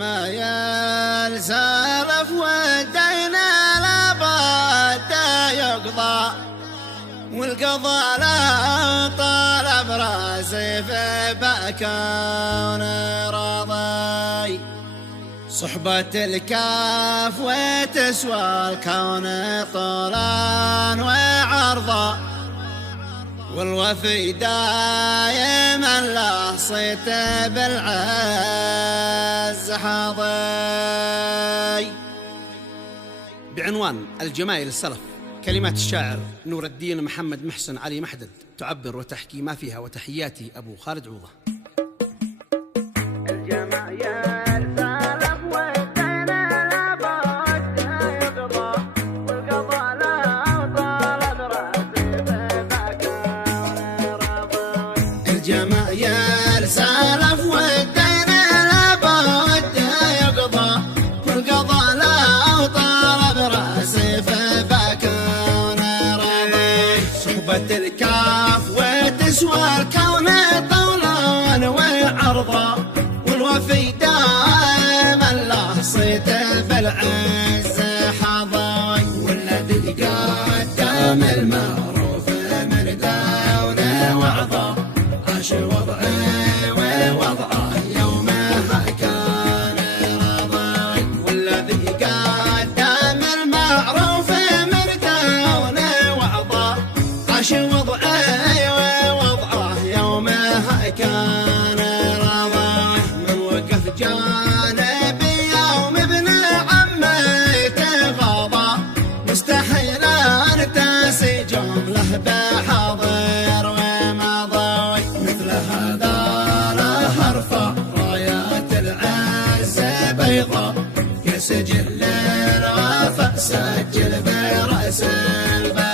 الجمايل سالف والدين لابد يقضى، والقضاء لا طالب راسي في بكون راضي. صحبة الكاف وتسوى الكون طولا وعرضا، والوفي دايما له صيت بالعز حاضي. بعنوان الجمايل السلف، كلمات الشاعر نور الدين محمد محسن علي محدد، تعبر وتحكي ما فيها. وتحياتي أبو خالد عوضة. الجمايل سالف والدين لابد يقضى، والقضاء لا طالب راسي في بكون راضي. صحبة الكاف وتسوى الكون طولا وعرضا، والوفي دائما له صيت بالعز حظي. والذي قدم المعروف من دونه وعظه، عاش وضعه ووضعه يومها كان راضي. والذي قدم المعروف من دونه وعظه، عاش وضعه ووضعه يومها كان راضي. من وقف جانبي يوم ابن عمي تغاضى، مستحيل ان تاسي جمله بحاضر وماضي. مثل هذا له ارفع رايات العز بيضاء، يا سجل الوفا سجل برأس البيضاء.